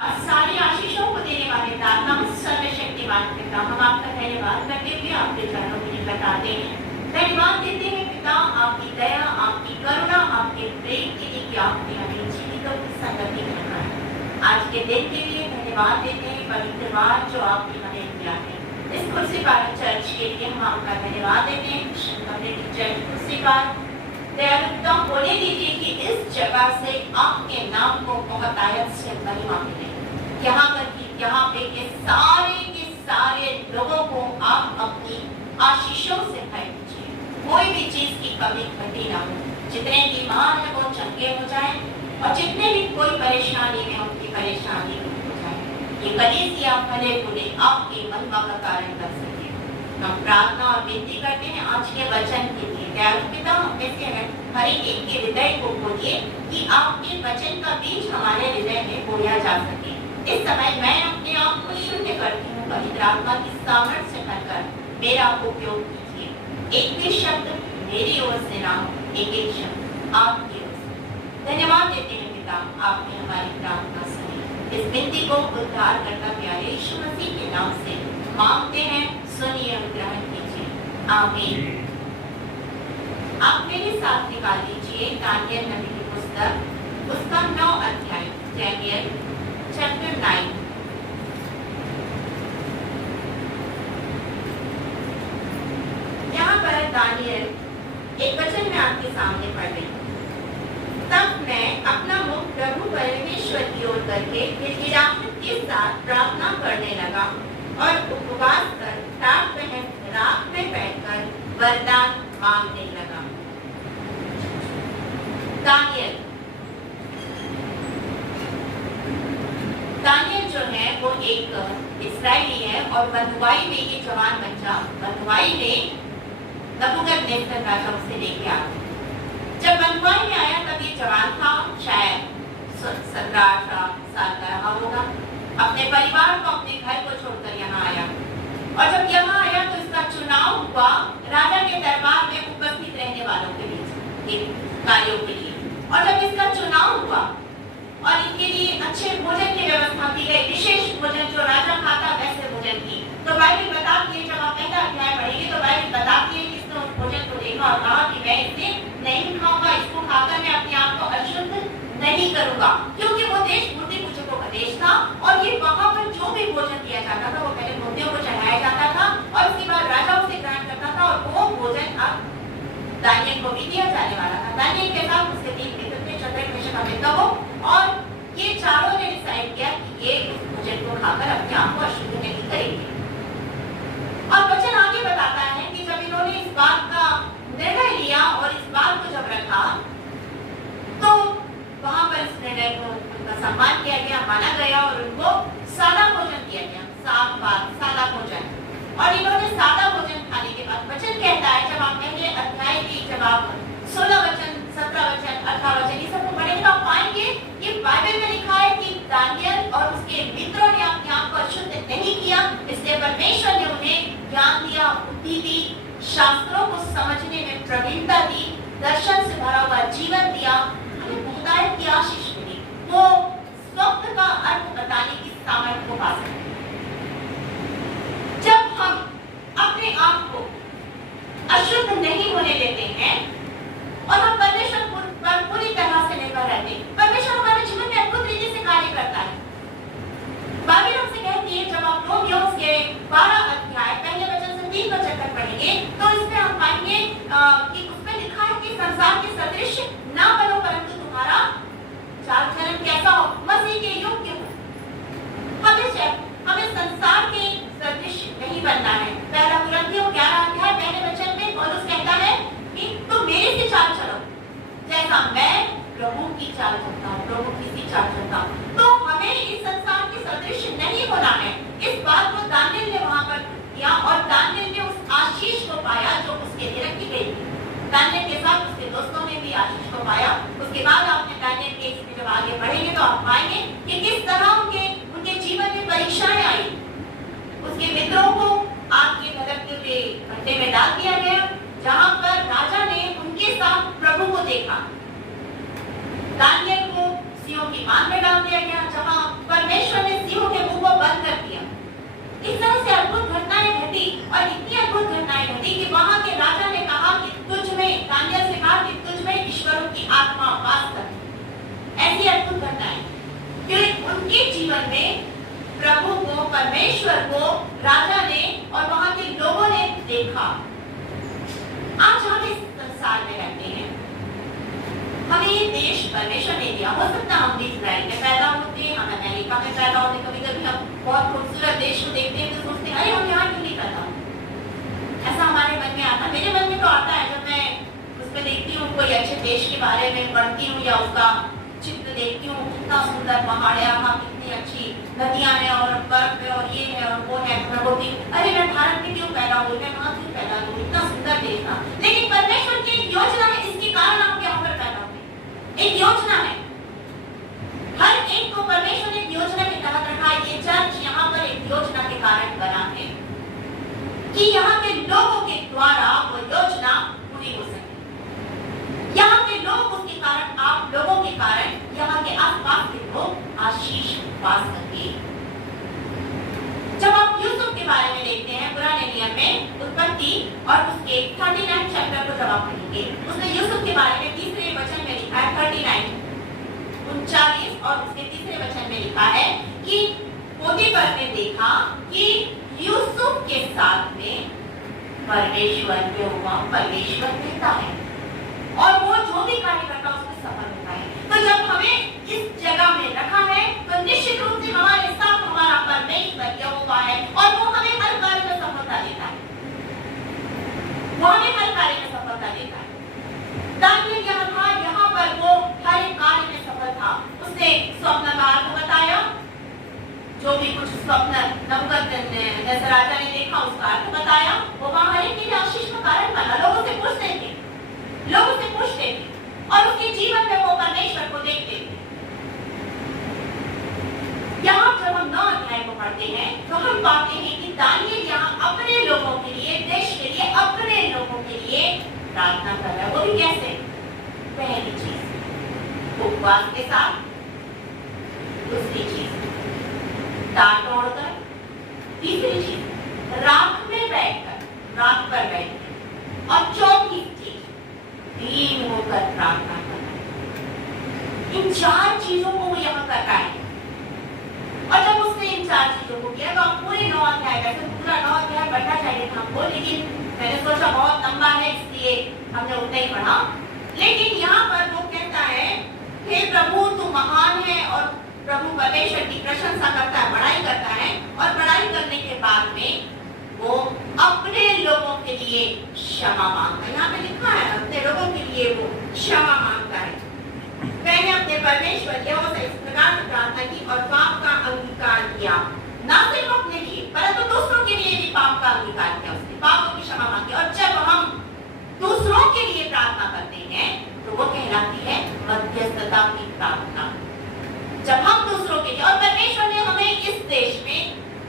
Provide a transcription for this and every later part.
सारी आशीषों को देने वाले दाता सर्वशक्तिमान पिता, हम आपका धन्यवाद करते हुए आपके चरणों में निकट आते हैं। धन्यवाद देते हैं पिता, आपकी दया, आपकी करुणा, आपके प्रेम के लिए कि आपने हमें जीवितों की संगति में रखा है। आज के दिन के लिए धन्यवाद देते हैं, पवित्र वार जो आपने हमें दिया है। इस कुर्सी पार चर्च के लिए हम आपका धन्यवाद देते हैं। कम्युनिटी चर्च कुर्सी पार दयालुता होने दीजिए कि इस जगह से आपके नाम को बहुत आयत से महिमा मिले। यहाँ पर यहाँ पे के सारे लोगों को आप अपनी आशीषों से भर दीजिए। कोई भी चीज की कमी घटी ना हो। जितने बीमार है वो चंगे हो जाए और जितने भी कोई परेशानी में उनकी परेशानी हो जाए। ये कलीसिया भले बुरे आपकी महिमा का कारण कर सके। हम प्रार्थना और विनती करते हैं आज के वचन के लिए। दयालु पिता, में से हर एक के हृदय को खोलिए कि आपके वचन का बीज हमारे हृदय में बोया जा सके। इस समय मैं अपने आप को शून्य करती हूँ। पवित्र आत्मा की सामर्थ्य से भरकर मेरा उपयोग कीजिए। एक भी शब्द मेरी ओर से ना हो, एक शब्द आपकी ओर से। धन्यवाद देते हैं पिता, आपने हमारी प्रार्थना सुनी। इस विनती को उद्धार करता प्यारे यीशु मसीह के नाम से मांगते हैं, सुनिए और ग्रहण कीजिए। आमीन। आप मेरे साथ निकाल लीजिए दानियल नबी की पुस्तक, उसका 9 अध्याय, दानियल चैप्टर 9। यहाँ पर दानियल एक वचन में आपके सामने पढ़ रही हूँ। तब मैं अपना मुख प्रभु परमेश्वर की ओर करके गिड़गिड़ाहट के साथ प्रार्थना करने लगा और उपवास कर रात में बैठकर वरदान मांगने लगा। दानियल जो है वो एक इस्राएली है और बंधुआई में ये जवान बच्चा बंधुआई में नबूकदनेस्सर राजा उसे लेके आया। जब बंधुआई में आया तब ये जवान था, शायद 17-18 साल का रहा होगा। अपने परिवार को, अपने घर को छोड़कर यहाँ आया और जब यहाँ आया तो इसका चुनाव हुआ राजा के दरबार में उपस्थित रहने वालों के बीच कार्यों के लिए। और जब इसका चुनाव हुआ और इनके लिए अच्छे भोजन की व्यवस्था की गई, विशेष भोजन जो राजा खाता वैसे भोजन की, तो बाइबल बताती है, जब आप पहला अध्याय पढ़ेंगे तो बाइबल बताती है कि इसने उस भोजन को देखा और कहा कि मैं इसे नहीं खाऊंगा, इसको खाकर मैं अपने आप को अशुद्ध नहीं करूंगा, क्योंकि वो देश मूर्ति पूजकों का देश था और ये वहां पर जो भी भोजन दिया जाता था वो पहले मूर्तियों को चढ़ाया जाता था और उसके बाद राजा उसे ग्रहण करता था और वो भोजन अब दानियल को भी दिया जाने वाला था। दानियल के साथ उसके 3 मित्र थे, शद्रक, मेशक, अबेदनगो, और ये चारों ने डिसाइड किया कि ये उस भोजन को खाकर अपने आप को अशुद्ध नहीं करेंगे। और वचन आगे बताता है कि जब इन्होंने इस बात का निर्णय लिया और इस बात को जब रखा तो वहां पर इस निर्णय को उनका सम्मान किया गया, माना गया और उनको सादा भोजन दिया गया। सादा भोजन। और इन्होंने सादा भोजन खाने के बाद वचन कहता है, जब आप पहले अध्याय की जब आप 16 वचन, 17 वचन, 18 वचन ये सब पढ़ेंगे तो आप पाएंगे ये बाइबल में लिखा है कि दानियल और उसके मित्रों ने अपने आप को अशुद्ध नहीं किया, इसलिए परमेश्वर ने उन्हें ज्ञान दिया, बुद्धि दी, शास्त्रों को समझने में प्रवीणता दी, दर्शन से भरा हुआ जीवन दिया, हमें बहुतायत की आशीष मिली। वो स्वप्न का अर्थ बताने की सामर्थ्य को पा सकते। जब हम अपने आप को अशुद्ध नहीं होने देते हैं और हम परमेश्वर पर पूरी तरह से निर्भर रहते हैं, परमेश्वर हमारे जीवन में अद्भुत रीति से कार्य करता है। बाइबल हमसे कहती है, जब आप रोमियो के 12 अध्याय पहले वचन से 3 वचन तक पढ़ेंगे तो इसमें हम पाएंगे कि उसमें लिखा है कि संसार के सदृश ना बनो परंतु तुम्हारा चाल चलन कैसा हो, मसीह के योग्य हो। हमें संसार के सदृश नहीं बनना है। पहला कुरिन्थियों 11 अध्याय पहले वचन में पौलुस कहता है कि तुम मेरे से चाल चलो जैसा मैं प्रभु की चाल चलता हूँ, प्रभु की सी चाल चलता हूँ। तो हमें इस संसार के सदृश नहीं होना है। इस बात को दानियल ने वहां पर किया और दानियल ने उस आशीष को पाया जो उसके लिए रखी गई थी। दानियल के साथ उसके दोस्तों ने भी आशीष को पाया। उसके बाद आपने दानियल के इसमें जब आगे बढ़ेंगे तो आप पाएंगे कि किस तरह उनके जीवन में परीक्षाएं आई। उसके मित्रों को आग के भड़कते हुए भट्टे में डाल दिया गया, जहां पर राजा ने उनके साथ प्रभु को देखा। दानियल को सियों की मान में डाल दिया गया, जहां परमेश्वर और इतनी अद्भुत घटनाएं घटी कि वहां के राजा ने कहा कि तुझ में, दानियल से कहा कि तुझ में ईश्वरों की आत्मा वास करती। ऐसी अद्भुत घटनाएं क्योंकि उनके जीवन में प्रभु को, परमेश्वर को राजा ने और वहां के लोगों ने देखा। आज हम इस संसार में रहते हैं, हमें ये देश परमेश्वर ने दिया। हो सकता हम भी इजराइल में पैदा होते, हम अमेरिका में पैदा होते, कभी कभी हम बहुत खूबसूरत देश को देखते हैं तो सोचते हैं अरे हम यहाँ क्यों नहीं पैदा होते। ऐसा हमारे मन में आता, मेरे मन में तो आता है जब मैं उसमें देखती हूँ, कोई अच्छे देश के बारे में पढ़ती हूँ या उसका चित्र देखती हूँ, कितना सुंदर पहाड़ है, वहाँ कितनी अच्छी नदियां हैं और बर्फ है और ये है और वो है, मैं बोलती अरे मैं भारत में क्यों पैदा हुई, मैं वहां क्यों पैदा हुई, इतना सुंदर देश था। लेकिन परमेश्वर की एक योजना है, इसके कारण आप यहाँ पर पैदा हुए। एक योजना है, हर एक को परमेश्वर ने एक योजना के तहत रखा है। ये चर्च यहाँ पर एक योजना के कारण बना है कि यहाँ के लोगों के द्वारा वो योजना पूरी हो सके। यहाँ के लोग, उसके कारण, आप लोगों के कारण यहाँ के आसपास के लोग आशीष पा सके। जब आप यूसुफ के बारे में देखते हैं पुराने नियम में, उत्पत्ति और उसके 39 चैप्टर को जब आप पढ़ेंगे, उसमें यूसुफ के बारे में तीसरे वचन में लिखा है 39 और उसके तीसरे वचन में लिखा है कि पोतीफर ने देखा कि यूसुफ के साथ में परमेश्वर यहोवा परमेश्वर रहता है और वो जो भी कार्य करता है उसमें सफल होता है। तो जब हमें इस जगह में रखा है तो निश्चित रूप से हमारे साथ हमारा परमेश्वर यहोवा है और वो हमें हर कार्य में सफलता देता है। वो हमें हर कार्य में सफलता देता है। दानियल यहाँ था, यहाँ पर वो हर एक कार्य में सफल था। उसने स्वप्नकार को बताया, जो भी कुछ स्वप्न नबूकदनेस्सर राजा ने देखा उसका अर्थ बताया। वो वहां हर एक के लिए आशीष का कारण बना। लोगों से पूछते थे और उसके जीवन में वो परमेश्वर को देखते थे। यहाँ जब हम 9 अध्याय को पढ़ते हैं तो हम पाते हैं कि दानियल यहाँ अपने लोगों के लिए, देश के लिए, अपने लोगों के लिए प्रार्थना कर रहा है। वो भी कैसे? पहली चीज उपवास के साथ, दूसरी चीज दांत तोड़कर, तीसरी चीज रात में बैठकर, रात पर बैठकर, और चौथी चीज दीन होकर प्रार्थना करना। इन 4 चीजों को वो यहाँ कर रहा है। और जब उसने इन 4 चीजों को किया तो आप पूरे 9 अध्याय, वैसे पूरा 9 अध्याय पढ़ना चाहिए था हमको, लेकिन मैंने सोचा बहुत लंबा है इसलिए हमने उतना ही पढ़ा। लेकिन यहाँ पर वो कहता है हे प्रभु तू महान है, और प्रभु परमेश्वर की प्रशंसा करता है, बड़ाई करता है, और बड़ाई करने के बाद में वो अपने लोगों के लिए क्षमा मांगता है। यहाँ पे लिखा है अपने लोगों के लिए वो क्षमा मांगता है। मैंने अपने परमेश्वर यहोवा से इस प्रकार से प्रार्थना की और पाप का अंगीकार किया, न सिर्फ अपने लिए परंतु दूसरों के लिए भी पाप का अंगीकार किया। उसने पापों की क्षमा मांगी। और जब हम दूसरों के लिए प्रार्थना करते हैं तो वो कहलाती है मध्यस्थता की प्रार्थना। जब हम दूसरों के लिए, और परमेश्वर ने हमें इस देश में,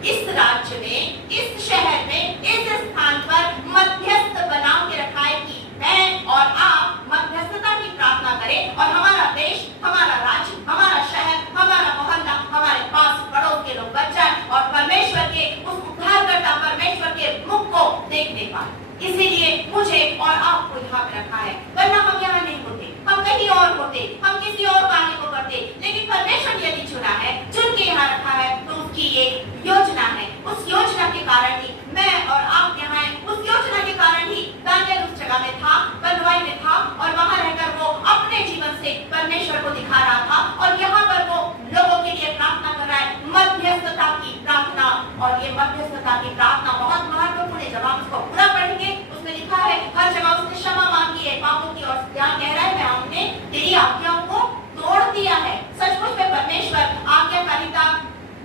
इस राज्य में, इस शहर में, इस स्थान पर मध्यस्थ बना के रखा है कि मैं और आप मध्यस्थता की प्रार्थना करें और हमारा देश, हमारा राज्य, हमारा शहर, हमारा मोहल्ला, हमारे पास पड़ोस के लोग बच जाए और परमेश्वर के उस उद्धारकर्ता परमेश्वर के मुख को देखने पाए। इसीलिए मुझे और आपको यहाँ पे रखा है, वरना हम यहाँ नहीं होते, हम कहीं और होते, हम किसी और कार्य को करते। लेकिन परमेश्वर ने यदि चुना है, चुन के यहाँ रखा है, तो उसकी ये योजना है। उस योजना के कारण ही मैं और आप यहाँ हैं। उस योजना के कारण ही दानियल उस जगह में था, बंधुआई में था, और वहां रहकर वो अपने जीवन से परमेश्वर को दिखा रहा था। और यहाँ पर वो लोगों के लिए प्रार्थना कर रहा है, मध्यस्थता की प्रार्थना। और ये मध्यस्थता की प्रार्थना बहुत महत्वपूर्ण है। जब आप उसको पूरा पढ़ेंगे, उसमें लिखा है हर जगह उसने क्षमा मांगी है पापों की, और क्या कह रहा है, मैं हमने तेरी आज्ञाओं को तोड़ दिया है। सचमुच में परमेश्वर आज्ञाकारिता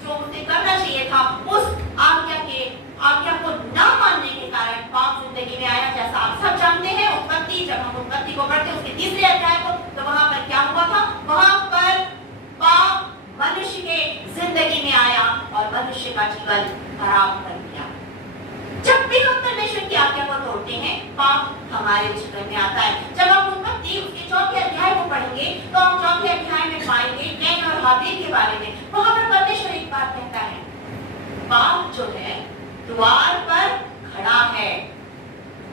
जो उसे करना चाहिए था, उस आज्ञा को न मानने के कारण पाप जिंदगी में आया। जैसा आप सब जानते हैं, उत्पत्ति, जब हम उत्पत्ति को पढ़ते हैं उसके 3रे अध्याय को, तो वहां पर क्या हुआ था? वहां पर पाप मनुष्य के जिंदगी में आया और मनुष्य का जीवन खराब कर दिया। जब भी हम परमेश्वर की आज्ञा को तोड़ते हैं, पाप हमारे जीवन में आता है। जब हम उत्पत्ति उसके 4थे अध्याय को पढ़ेंगे तो हम 4थे अध्याय में पाएंगे कैन और हाबिल के बारे में। वहां पर परमेश्वर एक बात कहता है, पाप जो है द्वार पर खड़ा खड़ा है,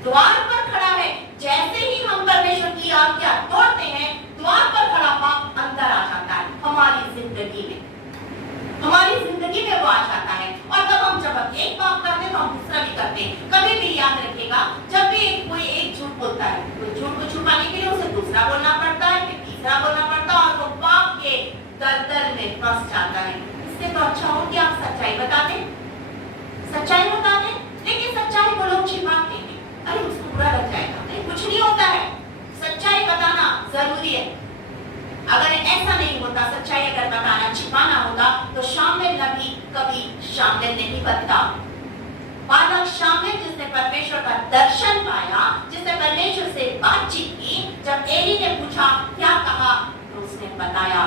द्वार पर खड़ा है। जैसे ही हम परमेश्वर की आज्ञा तोड़ते हैं, द्वार पर खड़ा पाप अंदर आ जाता है हमारी जिंदगी में, हमारी जिंदगी में वो आ जाता है। और तब हम जब एक पाप करते हैं तो हम दूसरा भी करते हैं। कभी भी याद रखिएगा, जब भी कोई एक झूठ बोलता है, कोई झूठ को छुपाने के लिए उसे दूसरा बोलना पड़ता है, फिर तीसरा बोलना पड़ता है, और वो पाप के दलदल में फंस जाता है। इससे तो अच्छा हो कि आप सच्चाई बता दें, सच्चाई बता दें। लेकिन सच्चाई को लोग छिपाते हैं, अरे उसको बुरा लग जाएगा, नहीं कुछ नहीं होता है। सच्चाई बताना जरूरी है। अगर ऐसा नहीं होता, सच्चाई अगर बताना छिपाना होता, तो शामिल नबी कभी शामिल नहीं बनता। बालक शामिल जिसने परमेश्वर का दर्शन पाया, जिसने परमेश्वर से बातचीत की, जब एली ने पूछा क्या कहा, तो उसने बताया।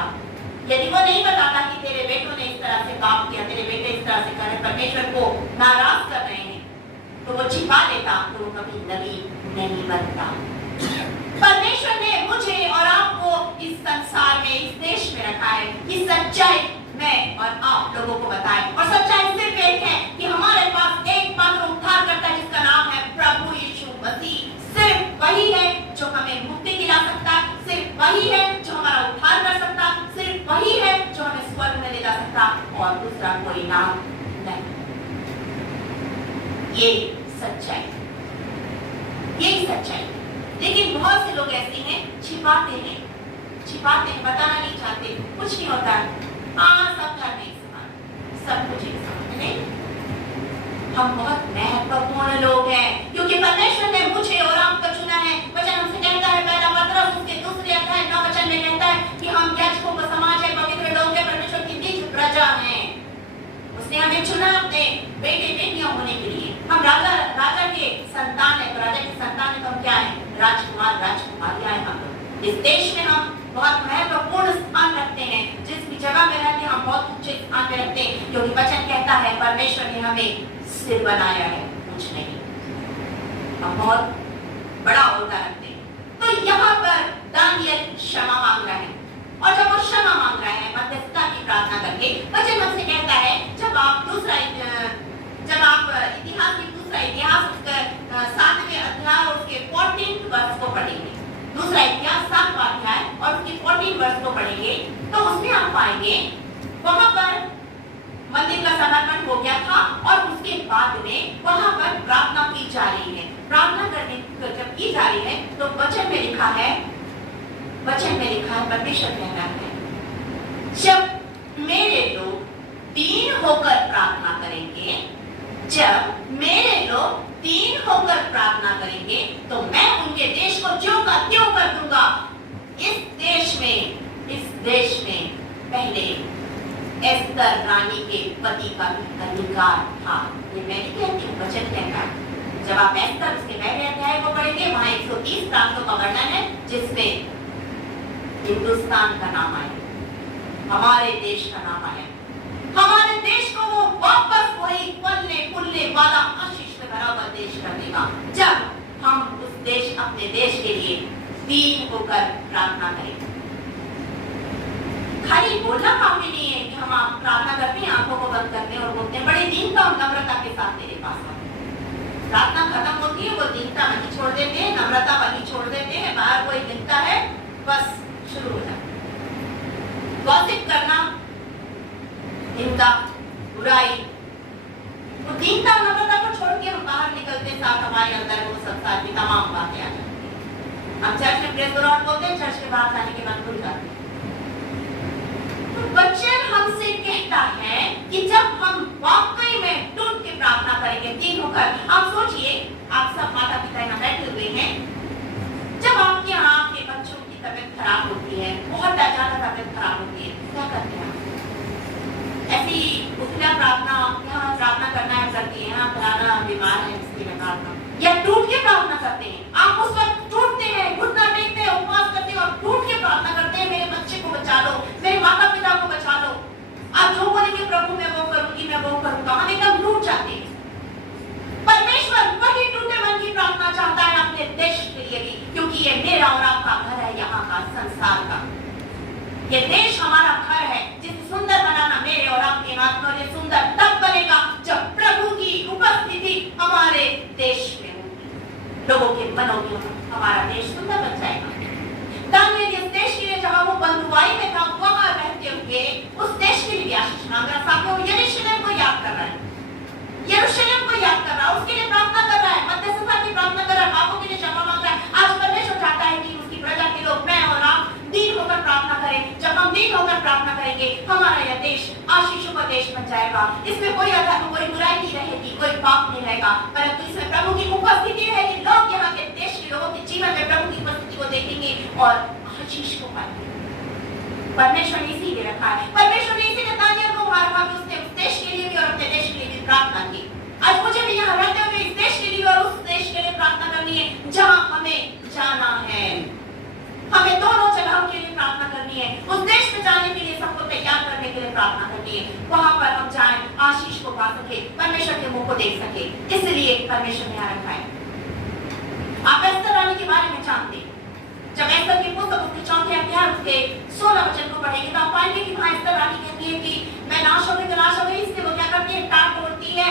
यदि वो नहीं बताता कि तेरे बेटों ने इस तरह से पाप किया, तेरे बेटे इस तरह से कर रहे, परमेश्वर को नाराज कर रहे हैं, तो वो छिपा देता, तो वो कभी नबी नहीं बनता। परमेश्वर ने मुझे और आपको इस संसार में, इस देश में रखा है कि सच्चाई मैं और आप लोगों को बताएं। और सच्चाई सिर्फ एक है कि हमारे पास एक मात्र उद्धारकर्ता है, जिसका नाम है प्रभु यीशु मसीह। सिर्फ वही है जो हमें मुक्ति दिला सकता है, सिर्फ वही है जो हमारा उद्धार कर सकता है, सिर्फ वही है जो हमें स्वर्ग में ले जा सकता, और दूसरा कोई नाम नहीं। ये सच्चाई, यही सच्चाई। लेकिन बहुत से लोग ऐसे हैं, छिपाते हैं, बताना नहीं चाहते, कुछ नहीं होता है। सब धर्म एक समान, सब कुछ एक समान नहीं। हम बहुत महत्वपूर्ण लोग हैं, क्योंकि परमेश्वर ने मुझे और आपको चुना है। वचन हमसे कहता है, पहला पत्रस उसके 2 अध्याय 9 वचन में कहता है कि हम याजकों का समाज है, पवित्र लोग हैं, परमेश्वर की निज प्रजा हैं। उसने हमें चुना अपने बेटे बेटियां होने के लिए। हम राजा के संतान है, तो राजा के संतान है तो हम क्या है? राजकुमार राजकुमारियां हैं। हम इस देश में हम बहुत महत्वपूर्ण स्थान रखते हैं। जिस भी जगह में रहते हैं हम बहुत ऊंचे स्थान में रखते हैं, क्योंकि वचन कहता है परमेश्वर ने हमें सिर बनाया है, कुछ नहीं। हम बहुत बड़ा ओहदा रखते हैं। तो यहाँ पर दानियल क्षमा मांग रहा है, और जब वो क्षमा मांग रहा है मध्यस्थता की प्रार्थना करके, वचन हमसे कहता है जब आप इतिहास उसका 7वें अध्याय उसके 14 वर्ष को पढ़ेंगे, दूसरा इतिहास 7वां अध्याय और उसके 14 वर्ष को पढ़ेंगे, तो उसमें आप पाएंगे वहां पर मंदिर का समर्पण हो गया था, और उसके बाद में वहां पर प्रार्थना की जा रही है। प्रार्थना करने जब की जा रही है, तो वचन में लिखा है, परमेश्वर कह रहा है, जब मेरे लोग दीन होकर प्रार्थना करेंगे, तो मैं उनके देश को ज्यों का त्यों कर दूंगा। इस देश में पहले एस्तर रानी के पति का भी अधिकार था। ये मैं नहीं कहती हूँ, वचन कहता है। जब आप एस्तर उसके पहले अध्याय को पढ़ेंगे, वहां 130 प्रांतों का वर्णन है, जिसमें हिंदुस्तान का नाम आया, हमारे देश का नाम आया। हमारे देश को वो वापस वही पलने पुलने वाला आशीष में भरा हुआ देश कर देगा, जब हम अपने देश के लिए दीन होकर प्रार्थना करें। खाली बोलना काफी नहीं है कि हम आप प्रार्थना करते हैं, आंखों को बंद करते हैं और बोलते हैं बड़ी दीनता और नम्रता के साथ मेरे पास आओ। प्रार्थना खत्म होती है, वो दीनता वहीं छोड़ देते हैं, नम्रता वहीं छोड़ देते हैं, बाहर कोई मिलता है, बस शुरू हो जाता है गॉसिप करना, निंदा, बुराई। वो दीनता और नम्रता को छोड़ के हम बाहर निकलते साथ हमारे अंदर वो संसार की तमाम बातें आ जाती हैं। हम चर्च में प्रेज़ द लॉर्ड बोलते हैं, चर्च के बाहर जाने के बाद भूल जाते हैं। तो वचन हमसे कहता है कि जब हम वाकई में टूट के प्रार्थना करेंगे, दीन होकर। आप सोचिए, आप सब माता पिता यहाँ बैठे हुए हैं, जब आपके यहाँ आपके बच्चों की तबीयत खराब होती है, बहुत ज्यादा तबीयत खराब होती है, क्या करते हैं? ऐसी उठना प्रार्थना, यहाँ प्रार्थना करना है करती है, यहाँ फलाना बीमार है इसके लिए प्रार्थना, या टूट के प्रार्थना करते हैं। आप उस वक्त टूटते हैं, घुटना टेकते हैं, उपवास करते हैं और टूट के प्रार्थना करते हैं, मेरे बच्चे को बचा लो, मेरे माता पिता को बचा लो। आप जो बोलेंगे प्रभु मैं वो करूंगी, मैं वो करूंगा, हम एकदम टूट जाते हैं। परमेश्वर वही टूटे मन की प्रार्थना चाहता है अपने देश के लिए भी, क्योंकि ये मेरा और आपका घर है, यहाँ का संसार का। ये देश हमारा घर है, जिसे सुंदर बनाना मेरे और आपके हाथ में। ये सुंदर तब बनेगा जब प्रभु की उपस्थिति हमारे देश एक होकर प्रार्थना करेंगे, हमारा यह देश आशीषों का देश बन जाएगा। इसमें कोई अधर्म, कोई बुराई नहीं रहेगी, कोई पाप नहीं रहेगा, परंतु इसमें प्रभु की उपस्थिति रहेगी। लोग यहाँ के देश के लोगों के जीवन में प्रभु की उपस्थिति को देखेंगे और आशीष को पाएंगे। परमेश्वर ने इसीलिए रखा है, परमेश्वर ने इसीलिए दानियल को वहां रखा कि उसने उस देश के लिए भी और अपने देश के लिए भी प्रार्थना की। आज मुझे भी यहाँ रहते हुए इस देश के लिए और उस देश के लिए प्रार्थना करनी है जहाँ हमें जाना है। हमें दोनों जगहों के लिए प्रार्थना करनी है। उस देश में जाने के लिए सबको तैयार करने के लिए प्रार्थना करनी है, वहां पर हम जाएं, आशीष को पा सके, परमेश्वर के मुख को देख सके। इसलिए परमेश्वर ने यहाँ रखा है। आप एस्तर रानी के बारे में जानते हैं। जब एस्तर की पुस्तक उसके 4 अध्याय उसके 16 वचन को पढ़ेंगे तो आप पाएंगे कि वहां एस्तर रानी कहती है कि मैं नाश हो गई तो नाश हो गई। इसलिए वो क्या करती है, टाट तोड़ती है,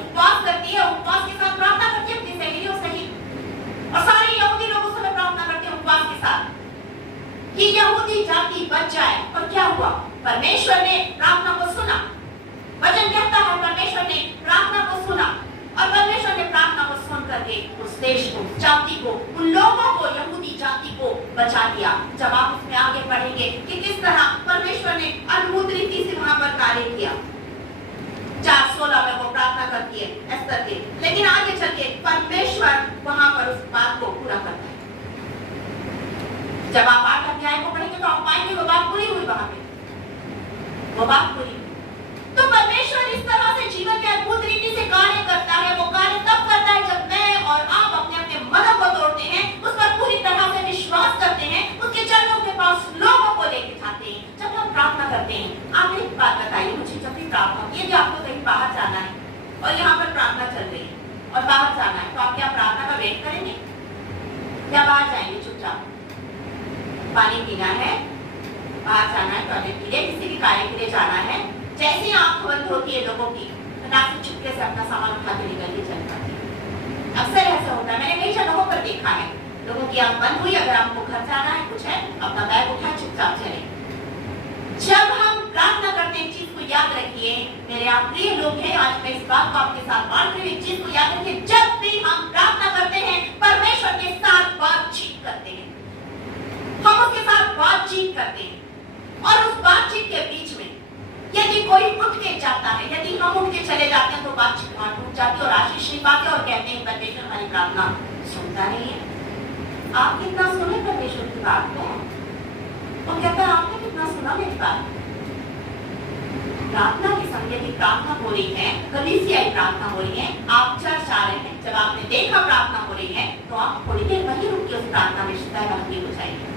उपवास करती है, उपवास के साथ प्रार्थना करती है अपनी सहेलियों सहित। और सारे यहूदी लोग उस समय प्रार्थना करते हैं उपवास के साथ कि यहूदी जाति बच जाए। और क्या हुआ, परमेश्वर ने प्रार्थना को सुना। वचन कहता है परमेश्वर ने प्रार्थना को सुना और परमेश्वर ने प्रार्थना को सुन करके उस देश को, जाति को, उन लोगों को, यहूदी जाति को बचा दिया। जब आप उसमें आगे पढ़ेंगे कि किस तरह परमेश्वर ने अद्भुत रीति से वहां पर कार्य किया। 4:16 में वो प्रार्थना करती है एस्तर के, लेकिन आगे चल के परमेश्वर वहां पर उस बात को पूरा करता है। जब आप 8 अध्याय को पढ़ेंगे तो आप पाएंगे वो बात पूरी हुई वहां पे, वो बात पूरी। तो परमेश्वर इस तरह से जीवन में अद्भुत रीति से कार्य करता है। वो कार्य तब करता है जब मैं और आप अपने अपने मनों को तोड़ते हैं, उस पर पूरी तरह से विश्वास करते हैं, उसके चरणों के पास लोगों को लेके जाते हैं। जब हम प्रार्थना करते हैं, आप एक बात बताइए मुझे, जब भी प्रार्थना होती है कि आपको कहीं बाहर जाना है और यहाँ पर प्रार्थना चल रही है और बाहर जाना है, तो आप क्या प्रार्थना का वेट करेंगे या बाहर जाएंगे चुपचाप? पानी पीना है, बाहर जाना है, टॉयलेट के लिए, किसी भी कार्य के लिए जाना है, जैसे ही आंख बंद होती है लोगों की, नाक से चुपके से अपना सामान उठा के निकल के चल पाते हैं। अक्सर ऐसा होता है, मैंने कई जगहों पर देखा है, लोगों की आंख बंद हुई, अगर आपको घर जाना है, कुछ है, अपना बैग उठाए चुपचाप चले। जब हम प्रार्थना करते हैं, चीज को याद रखिए मेरे आप प्रिय लोग हैं, आज मैं इस बात को आपके साथ बांट रही हूँ, चीज को याद रखिए, जब भी हम प्रार्थना करते हैं परमेश्वर के साथ बातचीत करते हैं, हम उसके साथ बातचीत करते हैं। और उस बातचीत के बीच में यदि कोई उठ के जाता है, यदि हम उठ के चले जाते हैं तो बातचीत वहां टूट जाती है और आशीष नहीं पाते और कहते हैं परमेश्वर हमारी प्रार्थना सुनता नहीं है। आप कितना सुने परमेश्वर की बात को? वो कहता है आपने कितना सुना मेरी बात? प्रार्थना के समय यदि प्रार्थना हो रही है, कलीसियाई प्रार्थना हो रही है, आप चर्च आ रहे हैं, जब आपने देखा प्रार्थना हो रही है तो आप थोड़ी देर वहीं रुक के उस प्रार्थना में सहभागी हो जाएंगे।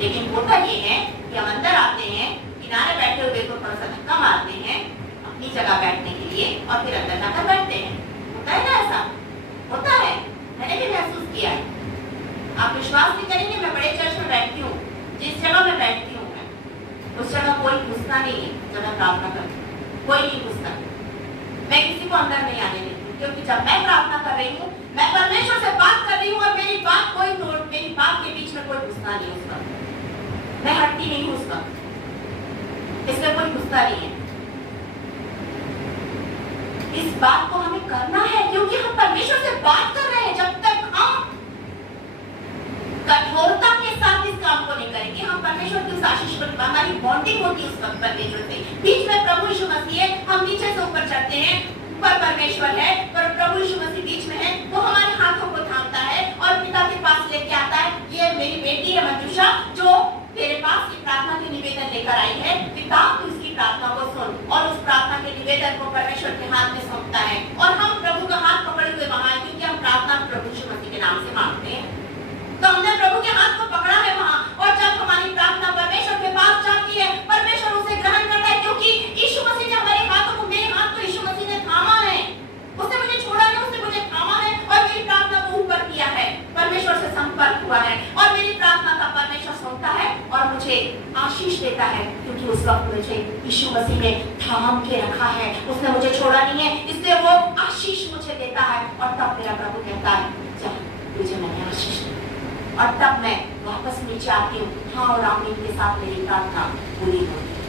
लेकिन होता ये है कि हम अंदर आते हैं, किनारे बैठे हुए को थोड़ा सा धक्का मारते हैं अपनी जगह बैठने के लिए और फिर अंदर जाकर बैठते हैं। होता है ना, ऐसा होता है, मैंने भी महसूस किया है। आप विश्वास नहीं करेंगे, मैं बड़े चर्च में बैठती हूँ, जिस जगह में बैठती हूँ मैं उस जगह कोई घुसता नहीं है। जब मैं प्रार्थना करती हूँ कोई नहीं घुसता, मैं किसी को अंदर नहीं आने देती, क्योंकि जब मैं प्रार्थना कर रही हूँ, मैं परमेश्वर से बात कर रही हूँ और मेरी बात के बीच में कोई घुसता नहीं, उसका मैं हटती नहीं हूँ, उसका इसमें कोई घुसता नहीं है। इस बात को हमें करना है क्योंकि हम परमेश्वर से बात कर रहे हैं। जब तक हम कठोरता के साथ इस काम को नहीं करेंगे, हम परमेश्वर की उस आशीष को, हमारी बॉन्डिंग होती है उस वक्त परमेश्वर से। बीच में प्रभु यीशु मसीह है, हम नीचे से ऊपर चढ़ते हैं, ऊपर परमेश्वर है पर प्रभु यीशु मसीह बीच में है, वो हमारे हाथों को थामता है और पिता के पास लेके आता है। ये मेरी बेटी है मंजूषा, जो तेरे पास एक प्रार्थना के निवेदन लेकर आई है, पिता तू इसकी प्रार्थना को सुन। और उस प्रार्थना के निवेदन को परमेश्वर के हाथ में सौंपता है और हम प्रभु का हाथ पकड़े हुए वहां हैं, क्योंकि हम प्रार्थना प्रभु यीशु मसीह के नाम से मांगते हैं। तो हमने प्रभु के हाथ को पकड़ा है वहां, और जब हमारी प्रार्थना परमेश्वर के पास जाती है, परमेश्वर उसे ग्रहण करता है, क्योंकि यीशु मसीह ने हमारे हाथों को, मेरे हाथ को यीशु मसीह ने थामा है, उसने मुझे छोड़ा नहीं, उसने मुझे थामा है और मेरी प्रार्थना को ऊपर किया है, परमेश्वर से संपर्क हुआ है और मेरी प्रार्थना का परमेश्वर सुनता है और मुझे आशीष देता है, क्योंकि उस वक्त मुझे यीशु मसीह ने थाम के रखा है, उसने मुझे छोड़ा नहीं है, इसलिए वो आशीष मुझे देता है। और तब मेरा प्रभु कहता है चल तुझे मैंने आशीष दी, और तब मैं वापस नीचे आती हूँ, हाँ और आमीन के साथ मेरी प्रार्थना पूरी होती है।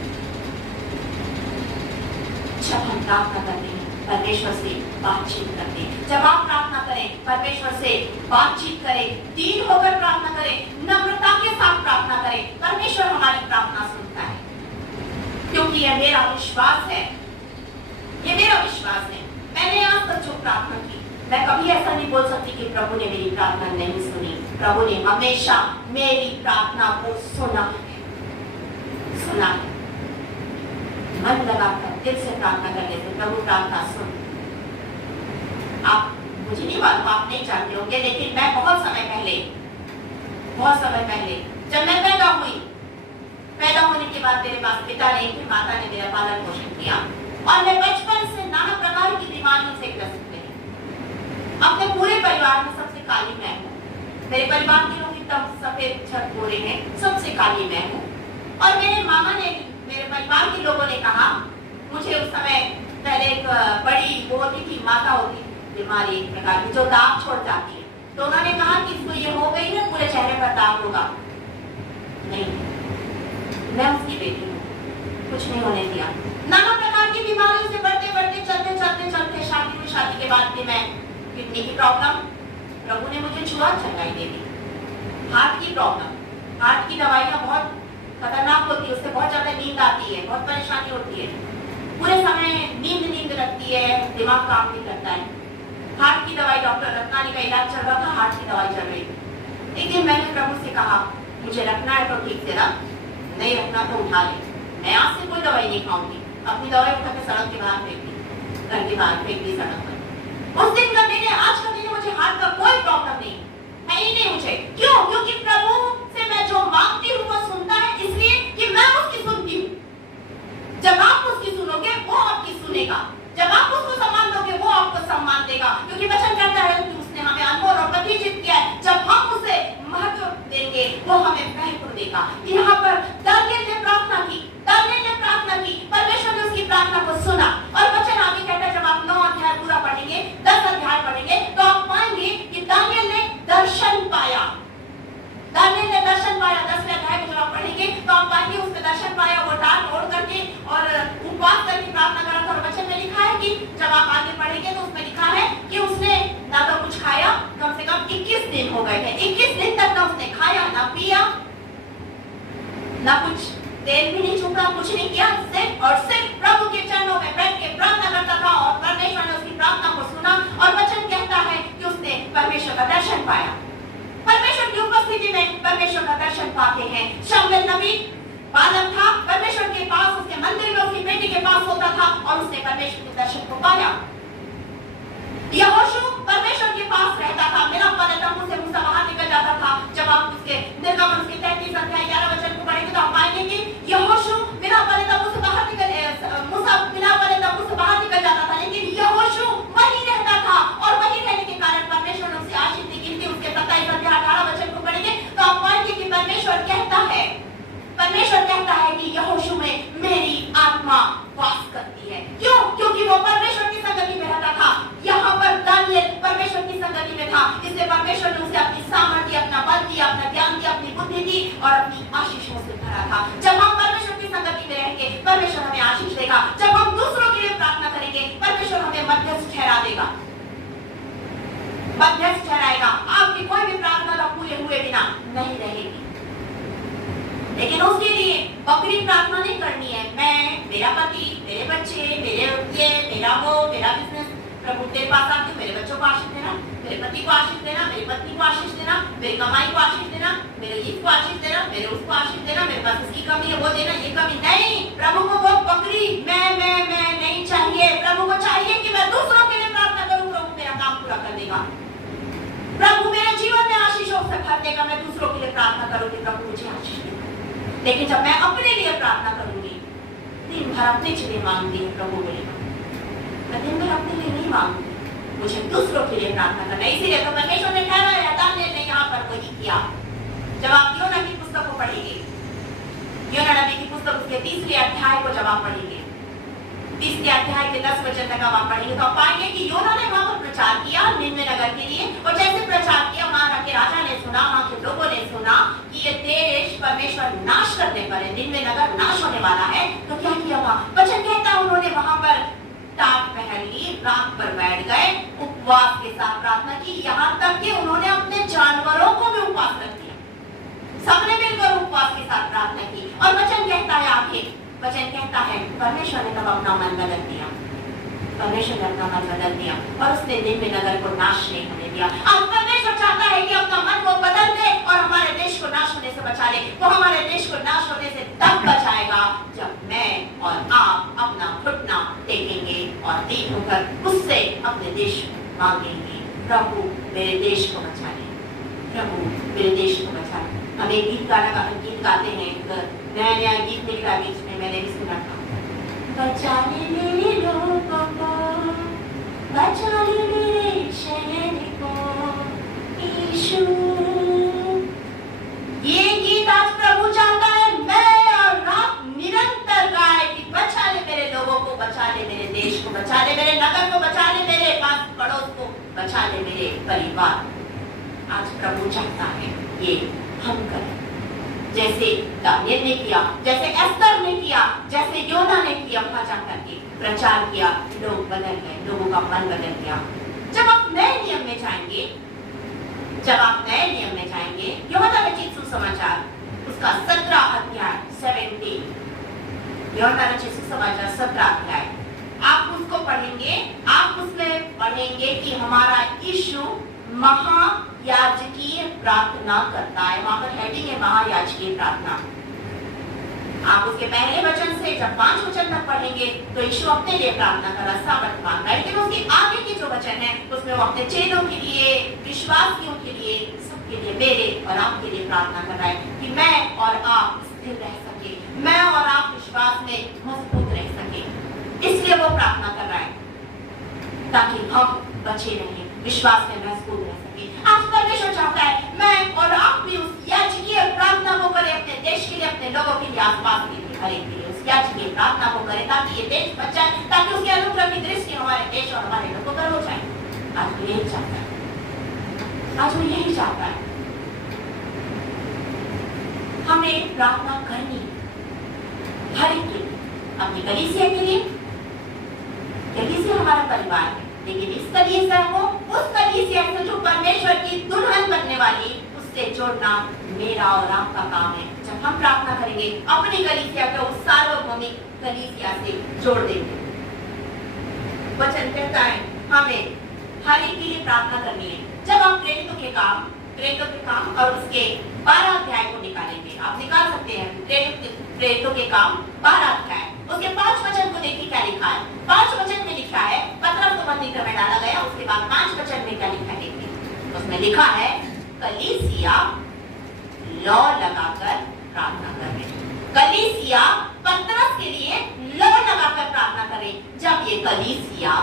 जब हम प्रार्थना करते हैं परमेश्वर से बातचीत करते। जब आप प्रार्थना करें, परमेश्वर से बातचीत करें, दीन होकर प्रार्थना करें, नम्रता के साथ प्रार्थना करें, परमेश्वर हमारी प्रार्थना सुनता है। क्योंकि यह मेरा विश्वास है, ये मेरा विश्वास है। मैंने आज तक जो प्रार्थना की, मैं कभी ऐसा नहीं बोल सकती कि प्रभु ने मेरी प्रार्थना नहीं सुनी। प्रभु ने हमेशा मेरी प्रार्थना को सुना है, सुना है। मन लगाकर दिल से प्रार्थना करने से प्रभु प्रार्थना सुन। आप, मुझे नहीं मालूम, आप नहीं जानते होंगे, लेकिन मैं बहुत समय पहले जब मैं पैदा होने के बाद मेरे पास पिता नहीं थे, माता ने मेरा पालन पोषण किया और मैं बचपन से नाना प्रकार की बीमारियों से ग्रसित रही। अपने पूरे परिवार में सबसे काली मैं हूँ। मेरे परिवार के लोग एकदम सफेद छत गोरे हैं, सबसे काली मैं हूँ। और मेरे मामा ने, मेरे परिवार के लोगों ने कहा, मुझे उस समय पहले एक बड़ी वो होती थी, माता होती बीमारी एक प्रकार की जो दाग छोड़ जाती है, तो उन्होंने कहा कि इसको ये हो गई है, पूरे चेहरे पर दाग होगा। नहीं, मैं उसकी बेटी हूँ, कुछ नहीं होने दिया। नाना प्रकार की बीमारियों से बढ़ते चलते शादी के बाद भी मैं किडनी की प्रॉब्लम, प्रभु ने मुझे छुआ, चंगाई दे दी। हार्ट की प्रॉब्लम, हार्ट की दवाइयाँ बहुत खतरनाक होती है, उससे बहुत ज्यादा नींद आती है, बहुत परेशानी होती है, पूरे समय नींद लगती है, दिमाग काम नहीं करता है। हार्ट की दवाई, डॉक्टर रत्नानी का इलाज चल रहा था, हार्ट की दवाई चल रही थी। एक दिन मैंने प्रभु से कहा, मुझे रखना है तो ठीक से रख, नहीं रखना तो उठा ले, मैं आज से कोई दवाई नहीं खाऊंगी। अपनी दवाई उठा के सड़क के बाहर फेंक दी, घर के बाहर फेंक दी सड़क पर। उस दिन का दिन, आज का दिन, मुझे हार्ट का कोई प्रॉब्लम नहीं है ही नहीं मुझे। क्यों? क्योंकि प्रभु से मैं जो मांगती हूँ वो सुनता है, इसलिए कि मैं उसकी सुनती हूँ। जब आप उसकी सुनोगे वो आपकी सुनेगा, जब आप उसको सम्मान दोगे वो आपको सम्मान देगा। क्योंकि वचन कहता है कि उसने हमें अनमोल और प्रतिष्ठित किया है, जब हम उसे महत्व देंगे वो हमें महत्व देगा। यहाँ पर दानियेल ने प्रार्थना की, परमेश्वर ने उसकी प्रार्थना को सुना। और वचन आगे कहता है, जब आप 9 अध्याय पूरा पढ़ेंगे, 10 अध्याय पढ़ेंगे, तो आप पाएंगे कि दानियेल ने दर्शन पाया। 10वें अध्याय को जब आप पढ़ेंगे तो आप पाएंगे उसने दर्शन पाया। वो डांट ओढ़ करके और उपवास करके प्रार्थना करा था। और वचन में लिखा है कि जब आप आगे पढ़ेंगे तो उसमें लिखा है कि उसने ना तो कुछ खाया, कम से कम 21 दिन हो गए थे, 21 दिन तक ना उसने खाया ना पिया, ना कुछ तेल भी नहीं छूटा, कुछ नहीं किया, सिर्फ और सिर्फ प्रभु के चरणों में बैठ के प्रार्थना करता था। और परमेश्वर ने उसकी प्रार्थना को सुना। और वचन कहता है कि उसने परमेश्वर का दर्शन पाया। परमेश्वर की उपस्थिति में परमेश्वर का दर्शन पाते हैं। शमूएल नबी बालक था, परमेश्वर के पास, उसके मंदिर में उसकी बेटी के पास होता था और उसने परमेश्वर के दर्शन को पाया। यहोशू परमेश्वर के पास रहता था, मिलाप वाले तंबू से मूसा बाहर निकल जाता था। जब आप उसके निर्गमन उसके 33 अध्याय 11 वचन को पढ़ेंगे तो आप पाएंगे कि यहोशू मिलाप वाले तंबू से बाहर मूसा मिलाप वाले तंबू से बाहर निकल जाता था, लेकिन यहोशू वहीं रहता था। और वहीं रहने के कारण परमेश्वर ने उसे आशीष दी। गिनती उसके 27 अध्याय 18 वचन को पढ़ेंगे तो आप पाएंगे कि परमेश्वर कहता है कि यहोशू में मेरी आत्मा वास करती है। क्यों? क्योंकि वो परमेश्वर की संगति में रहता था। यहाँ पर दानियेल परमेश्वर की संगति में था, इसलिए परमेश्वर ने उसे अपनी सामर्थ्य, अपना बल दिया, अपना ज्ञान दिया, अपनी बुद्धि दी और अपनी आशीषों से भरा था। जब हम परमेश्वर की संगति में रहेंगे, परमेश्वर हमें आशीष देगा। जब हम दूसरों के लिए प्रार्थना करेंगे, परमेश्वर हमें मध्यस्थ ठहरा देगा, मध्यस्थ ठहराएगा। आपकी कोई भी प्रार्थना पूरे हुए बिना नहीं रहेगी। लेकिन उसके लिए बकरी प्रार्थना नहीं करनी है। मैं, मेरा पति, मेरे बच्चे, मेरा बिजनेस, प्रभु तेरे पास आती हूँ, मेरे बच्चों को आशीष देना, मेरे पति को आशीष देना, मेरी पत्नी को आशीष देना, मेरी कमाई को आशीष देना, मेरे इसको आशीष देना, मेरे उसको आशीष देना, मेरे पास इसकी कमी है वो देना, ये कमी नहीं। प्रभु को वो बकरी मैं नहीं चाहिए। प्रभु को चाहिए कि मैं दूसरों के लिए प्रार्थना करूँ, प्रभु मेरा काम पूरा कर देगा, प्रभु मेरे जीवन में आशीषों से भर देगा। मैं दूसरों के लिए प्रार्थना करूंगी, प्रभु मुझे आशीष देगा। लेकिन जब मैं अपने लिए प्रार्थना करूंगी, दिन भर अपने लिए मांगती है, प्रभु बोलेगा मैं दिन भर अपने लिए नहीं मांगूंगी, मुझे दूसरों के लिए प्रार्थना करना है। इसीलिए तो परमेश्वर ने ठहराया, दानियेल ने यहाँ पर वही किया। जब आप योना की पुस्तक को पढ़ेंगे, योना नबी की पुस्तक उसके 3 अध्याय को जब आप पढ़ेंगे, 30 अध्याय के 10 वचन तक आप पढ़ेंगे तो आप पाएंगे कि योना ने वहां पर प्रचार किया निनवे नगर के लिए। और जैसे प्रचार किया, वहां के राजा ने सुना, वहां के लोगों ने सुना कि ये देश परमेश्वर नाश करने पर है, निनवे नगर नाश होने वाला है। तो क्या किया? वहां वचन कहता है उन्होंने वहां पर टाट पहन ली, उपवास के साथ प्रार्थना की, यहाँ तक कि उन्होंने अपने जानवरों को भी उपवास रख दिया। सबने मिलकर उपवास के साथ प्रार्थना की। और वचन कहता है आगे, वचन कहता है परमेश्वर ने तब अपना मन बदल दिया, परमेश्वर ने अपना मन बदल दिया और उसने दिन में नगर को नाश नहीं होने दिया। आज परमेश्वर चाहता है कि अपना मन वो बदल दे और हमारे देश को नाश होने से बचा ले। वो हमारे देश को नाश होने से तब बचाएगा जब मैं और आप अपना घुटना टेकेंगे और दीन होकर उससे अपने देश को मांगेंगे, प्रभु मेरे देश को बचा ले, प्रभु मेरे देश को बचा ले। हम एक गीत गाते हैं, नया गीत निकला बीच में, मैंने भी सुना था, बचा ले मेरे लोगों को, बचा ले मेरे शहर को, यीशु। ये गीत आज प्रभु चाहता है मैं और आप निरंतर गाए कि बचा ले मेरे लोगों को, बचा ले मेरे देश को, बचा ले मेरे नगर को, बचा ले मेरे पास पड़ोस को, बचा ले मेरे परिवार। आज प्रभु चाहता है ये हम करें, जैसे दानियल ने किया, जैसे एस्तर ने किया, जैसे योना ने किया, वहां जाकर के प्रचार किया, लोग बदल गए, लोगों का मन बदल गया। जब आप नए नियम में जाएंगे, जब आप नए नियम में जाएंगे, यूहन्ना रचित सुसमाचार उसका 17 अध्याय 17, यूहन्ना रचित सुसमाचार 17 अध्याय, आप उसको पढ़ेंगे, आप उसमें पढ़ेंगे कि हमारा यीशु महायाजकीय प्रार्थना करता है। वहां पर हेडिंग है महायाजकीय प्रार्थना। आप उसके पहले वचन से जब 5 वचन तक पढ़ेंगे तो यीशु अपने लिए प्रार्थना कर रहा, सामर्थ मांग रहा है, लेकिन उसके आगे के जो वचन है उसमें वो अपने चेलों के लिए, विश्वासियों के लिए, सबके लिए, मेरे और आपके लिए प्रार्थना कर रहा है कि मैं और आप स्थिर रह सके, मैं और आप विश्वास में मजबूत रह सके। इसलिए वो प्रार्थना कर रहा है ताकि हम बचे रहें, विश्वास में मजबूत रह सके। आज परमेश्वर चाहता है मैं और आप भी उस याजकीय प्रार्थना को करें, अपने देश के लिए, अपने लोगों के लिए, आसपास के लिए, हर एक के लिए उस याजकीय प्रार्थना को करें ताकि ये देश बच जाए, ताकि उसके अनुग्रह की दृष्टि हमारे देश और हमारे लोगों पर हो जाए। आज वो यही चाहता है, आज वो यही चाहता है। हमें प्रार्थना करनी हर एक के लिए, अपनी कलीसिया के लिए, कलीसिया हमारा परिवार है, लेकिन इस कलीसिया को उस कलीसिया से जो परमेश्वर की दुल्हन बनने वाली, उससे जोड़ना मेरा और आपका काम है। जब हम प्रार्थना करेंगे अपनी कलीसिया को उस सार्वभौमिक कलीसिया से जोड़ देंगे। वचन कहता है हमें हर एक के लिए प्रार्थना करनी है। जब आप प्रेरितों के काम और उसके 12 अध्याय को निकालेंगे, आप निकाल सकते हैं प्रेरितों के काम 12 अध्याय, उसके 5 वचन को देखिए क्या लिखा है। 5 वचन में लिखा है, पत्रस को मत्ती में डाला गया, उसके बाद 5 वचन में क्या लिखा है देखिए। उसमें लिखा है कलीसिया लौ लगाकर प्रार्थना करे, कलीसिया पत्रस के लिए लौ लगाकर प्रार्थना करे। जब ये कलीसिया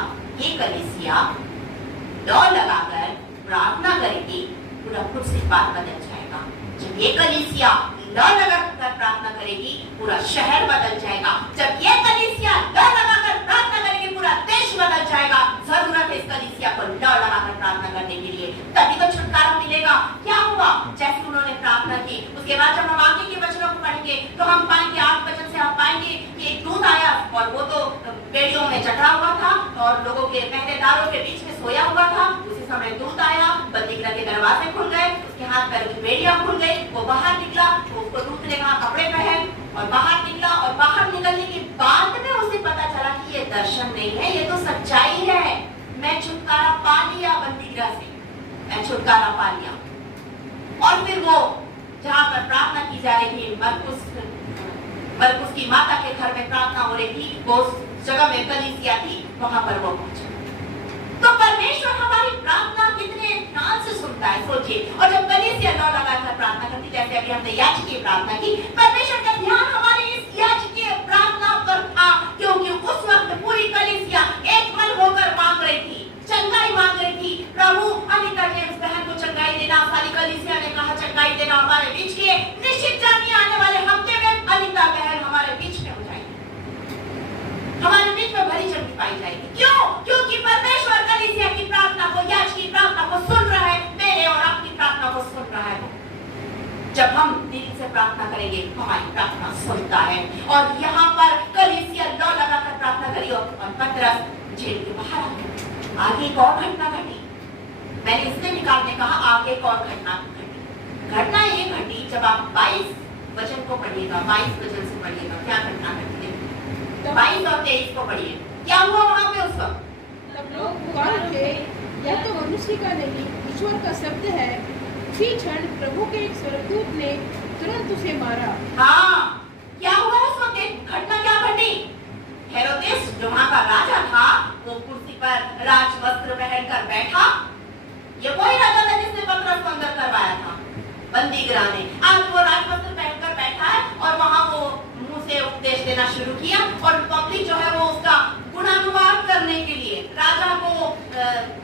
लौ लगाकर प्रार्थना करेगी, पूरा कुछ से बात बदल जाएगा। जब ये कलीसिया लौ लगाकर प्रार्थना करेगी, पूरा शहर बदल जाएगा। जब ये कलीसिया लौ लगाकर प्रार्थना करेगी, पूरा देश बदल जाएगा। जरूरत है इस कलीसिया को लौ लगाकर प्रार्थना करने के लिए, तभी तो छुटकारा मिलेगा। क्या हुआ? जैसे उन्होंने प्रार्थना की, उसके बाद जब हम आगे के वचनों को पढ़ेंगे तो हम पाएंगे, 8 वचन से हम पाएंगे कि एक दूत आया और वो तो बेड़ियों में जकड़ा हुआ था और लोगों के पहरेदारों के बीच में सोया हुआ था। उसी समय दूत आया, बंदीगृह के दरवाजे खुल गए, उसके हाथ पैरों की बेड़ियां खुल गई, वो बाहर निकला, उसको दूत ने कहा कपड़े पहन, और बाहर निकला। और बाहर निकलने के बाद में उसे पता चला कि ये दर्शन नहीं है, ये तो सच्चाई है। मैं छुटकारा पा लिया बंदीगृह से, मैं छुटकारा पा लिया। और फिर वो जहाँ पर प्रार्थना की जा रही थी, मरकुस की माता के घर में प्रार्थना हो रही थी, वो जगह में कलीसिया थी, वहां पर वो पहुंचे। तो परमेश्वर हमारी प्रार्थना कितने ध्यान से सुनता है, सोचिए। और जब कलीसिया लौ लगाकर प्रार्थना करती, जैसे अभी हमने याजकीय प्रार्थना की, परमेश्वर का ध्यान हमारे इस याजकीय प्रार्थना पर था, क्योंकि उस वक्त पूरी कलीसिया एक मन होकर मांग रही थी, चंगाई मांग रही थी। प्रभु अनिता जेम्स बहन को चंगाई देना, सारी कलीसिया ने कहा चंगाई देना हमारे बीच की है। निश्चित जानिए आने वाले हफ्ते में अनिता बहन हमारे बीच में हो जाएगी, हमारे बीच में भरी चंगी पाई जाएगी। क्यों? क्योंकि परमेश्वर कलीसिया की प्रार्थना को, याजकीय प्रार्थना को सुन रहा है, मेरे और आपकी प्रार्थना को सुन रहा है। जब हम दिल से प्रार्थना करेंगे, हमारी प्रार्थना सुनता है। और यहाँ पर कलीसिया लौ लगाकर प्रार्थना करी और पतरस जेल के बाहर आ गया। आगे एक और घटना घटी। मैंने इससे निकालने कहा आगे एक और घटना घटी। घटना ये घटी जब आप 22 वचन को पढ़िएगा, 22 वचन से पढ़िएगा क्या घटना घटी है। 22 और 23 को पढ़िए, क्या हुआ वहां पे उस वक्त। लोग पुकार उठे, यह तो मनुष्य का नहीं ईश्वर का शब्द है। उसी क्षण प्रभु के एक स्वर्गदूत ने तुरंत उसे मारा। हाँ, क्या हुआ उस वक्त, घटना क्या घटी। हेरोदेस जो वहां का राजा था, वो कुर्सी पर राज वस्त्र पहनकर बैठा। ये वही राजा था जिसने पतरस को अंदर करवाया था बंदी गिराने। आज वो राज वस्त्र पहनकर बैठा है और वहां वो मुंह से उपदेश देना शुरू किया और पब्लिक जो है वो उसका गुणानुवाद करने के लिए, राजा को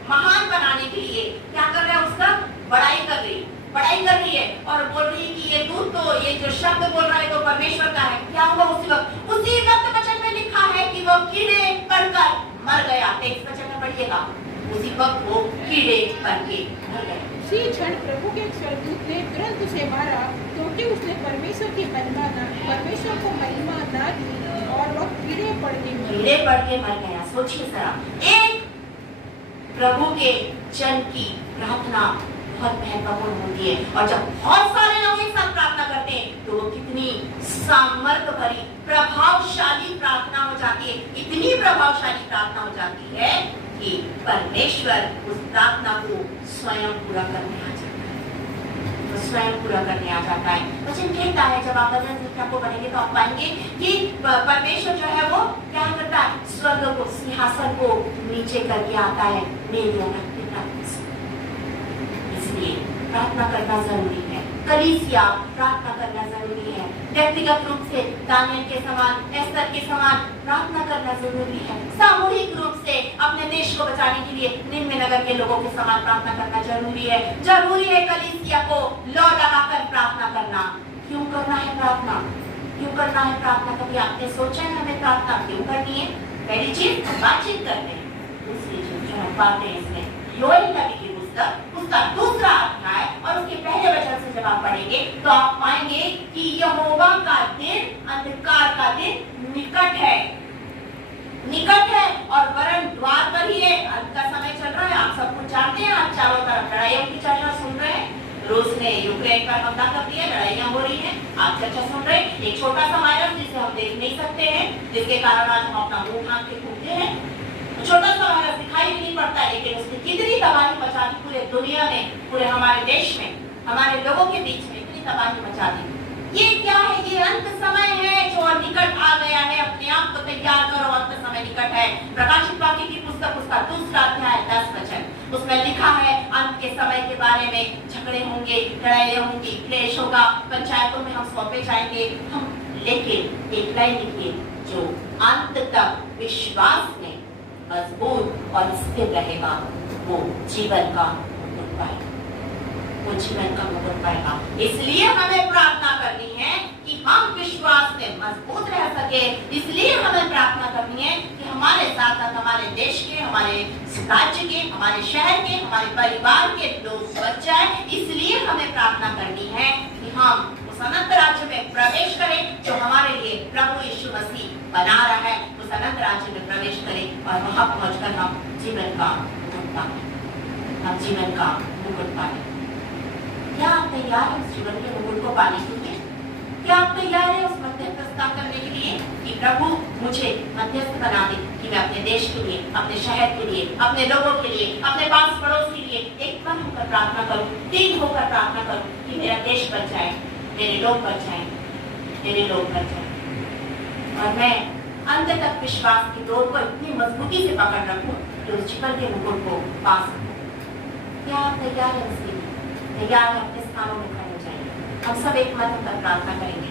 महान बनाने के लिए क्या कर रहा है, उसका बड़ाई कर रही है और बोल रही है कि ये दूत तो, ये जो शब्द बोल रहा है तो परमेश्वर का है। क्या हुआ उसी वक्त वचन में लिखा है कि वो कीड़े पड़कर मर गया। 23 वचन में पढ़िएगा, उसी वक्त वो कीड़े पड़ के मर गए। उसी क्षण प्रभु के एक स्वर्गदूत ने तुरंत उसे मारा, क्योंकि उसने परमेश्वर को महिमा ना दी और वह कीड़े पड़ के मर गया। सोचिए जरा, एक प्रभु के जन की प्रार्थना बहुत महत्वपूर्ण होती है और जब बहुत सारे लोग एक साथ प्रार्थना करते हैं तो वो कितनी सामर्थ्य भरी प्रभावशाली प्रार्थना हो जाती है। इतनी प्रभावशाली प्रार्थना हो जाती है कि परमेश्वर उस प्रार्थना को स्वयं पूरा करने आ जाता है। वचन कहता है, जब आप भजन संहिता को पढ़ेंगे तो आप पाएंगे कि परमेश्वर जो है वो क्या करता है, स्वर्ग को, सिंहासन को नीचे करके आता है मेरी अनंत प्रार्थना से। इसलिए प्रार्थना करना जरूरी है। कलीसिया प्रार्थना करना जरूरी है। व्यक्तिगत रूप से दानियल के समान, एस्तर के समान प्रार्थना करना जरूरी है। सामूहिक रूप से अपने देश को बचाने के लिए निन्वे नगर के लोगों के समान प्रार्थना करना जरूरी है। जरूरी है कलीसिया को लौ लगाकर प्रार्थना करना। क्यों करना है प्रार्थना? कभी आपने सोचा है हमें प्रार्थना क्यों करनी है? पहली चीज हम बातचीत करते हैं, दूसरी चीज जो हम पाते हैं इसमें योएल नबी की पुस्तक उसका 2रा अध्याय और उसके पहले वचन से जब आप पढ़ेंगे तो आप पाएंगे कि यहोवा का दिन, अंधकार का दिन निकट है और वरन द्वार पर ही है। अंत का समय चल रहा है, आप सब कुछ जानते हैं। आप चारों तरफ लड़ाइयों की चर्चा सुन रहे हैं। रूस ने यूक्रेन पर हमला कर दिया, लड़ाइयां हो रही हैं, आप चर्चा सुन रहे हैं। एक छोटा सा वायरस जिसे हम देख नहीं सकते हैं, जिसके कारण आज हम अपना मुंह ढांक के घूमते हैं। छोटा सा वायरस दिखाई भी नहीं पड़ता, लेकिन उसने कितनी तबाही मचा दी पूरे दुनिया में, पूरे हमारे देश में, हमारे लोगों के बीच में इतनी तबाही मचा दी। ये क्या है? ये अंत समय है जो निकट आ गया है। अपने आप को तैयार करो, अंत समय निकट है। प्रकाशित वाक्य की पुस्तक उसका 2रा अध्याय 10 वचन, उसमें लिखा है अंत के समय के बारे में झगड़े होंगे, लड़ाइयां होंगी, क्लेश होगा, पंचायतों में हम सौंपे जाएंगे। लेकिन एक लाइन लिखिए, जो अंत तक विश्वास में मजबूत और स्थिर रहेगा वो जीवन का मुकुट पाएगा। इसलिए हमें प्रार्थना करनी है कि हम विश्वास में मजबूत रह सके। इसलिए हमें प्रार्थना करनी है कि हमारे साथ साथ हमारे देश के, हमारे राज्य के, हमारे शहर के, हमारे परिवार के लोग बच जाए। इसलिए हमें प्रार्थना करनी है कि हम उस अनंत राज्य में प्रवेश करें जो हमारे लिए प्रभु यीशु मसीह बना रहा है। उस अनंत राज्य में प्रवेश करें और वहां पहुंचकर हम जीवन का मुकुट पाए। क्या आप तैयार हैं उस जीवन के मुकुट को पाने के लिए? क्या आप तैयार हैं उस मध्यस्थता करने के लिए कि प्रभु मुझे मध्यस्थ बना दे, कि मैं अपने देश के लिए, अपने शहर के लिए, अपने लोगों के लिए, अपने पास पड़ोस के लिए एक मन होकर प्रार्थना करूं, 3 होकर प्रार्थना करूं कि मेरा देश बच जाए, मेरे लोग बच जाए और मैं अंत तक विश्वास की डोर को इतनी मजबूती से पकड़ रखूं कि उस जीवन के मुकुट को पा सकूं। क्या आप तैयार हैं इसके लिए? तैयार है? अपने स्थानों में खड़े हो जाइए। हम सब एक मन होकर प्रार्थना करेंगे।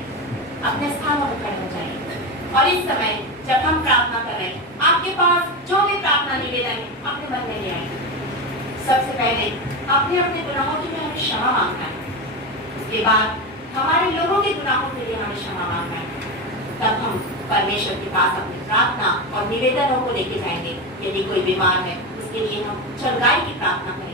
अपने स्थानों में खड़े हो जाइए और इस समय जब हम प्रार्थना कर रहे हैं, आपके पास जो भी प्रार्थना निवेदन अपने मन में ले आए। सबसे पहले अपने अपने गुनाहों के लिए हमें क्षमा मांगना है। उसके बाद हमारे लोगों के गुनाहों के लिए हमें क्षमा मांगना है। तब हम परमेश्वर के पास अपनी प्रार्थना और निवेदनों को लेके जाएंगे। यदि कोई बीमार है उसके लिए हम चंगाई की प्रार्थना करेंगे।